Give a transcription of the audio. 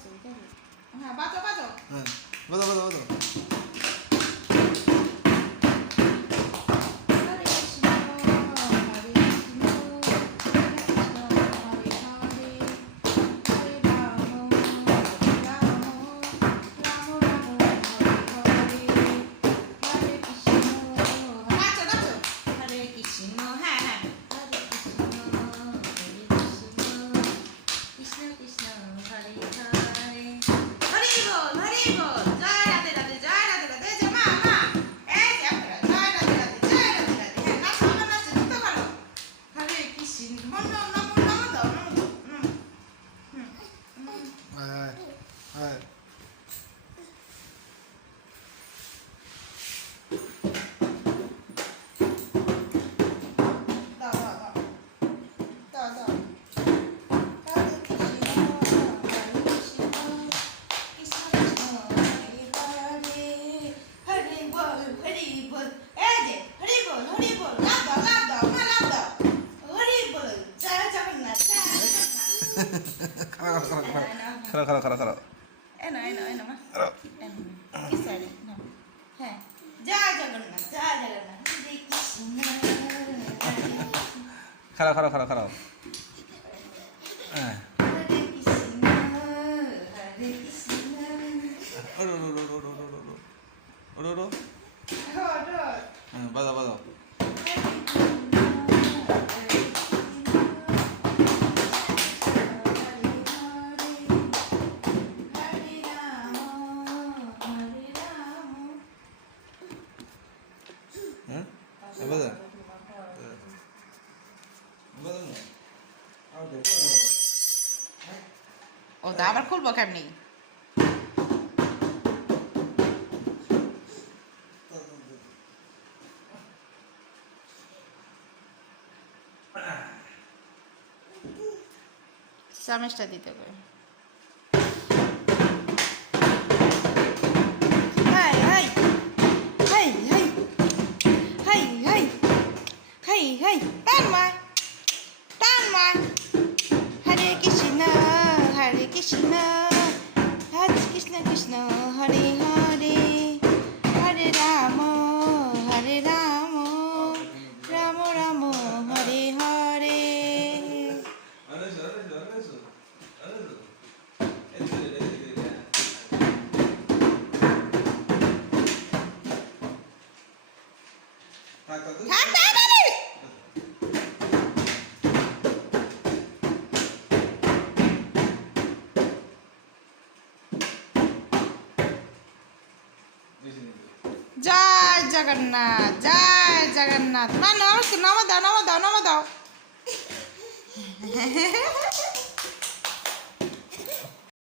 হ্যাঁ বাজাও বাজাও। হ্যাঁ বাজাও বাজাও বাজাও। খারাপ খারাপ খারাপ খারাপ এনো এনো এনো মা কি সারি না হ্যাঁ জয় জগন্নাথ জয় জগন্নাথ হরে কৃষ্ণ খারাপ খারাপ খারাপ খারাপ হ্যাঁ হরে কৃষ্ণ হরে কৃষ্ণ ওরো ওরো ওরো ওরো ওরো ওরো হ্যাঁ বাজাও বাজাও হ্যাঁ বাজাও ও তা আবার খুলবো কেমনি চামচটা দিতে করে high high high high high high high high টান মা হরে কৃষ্ণ হরে কৃষ্ণ হরে কৃষ্ণ কৃষ্ণ হরে হরে হরে রাম রাম রাম হরে হরে জয় জগন্নাথ না নামা দাও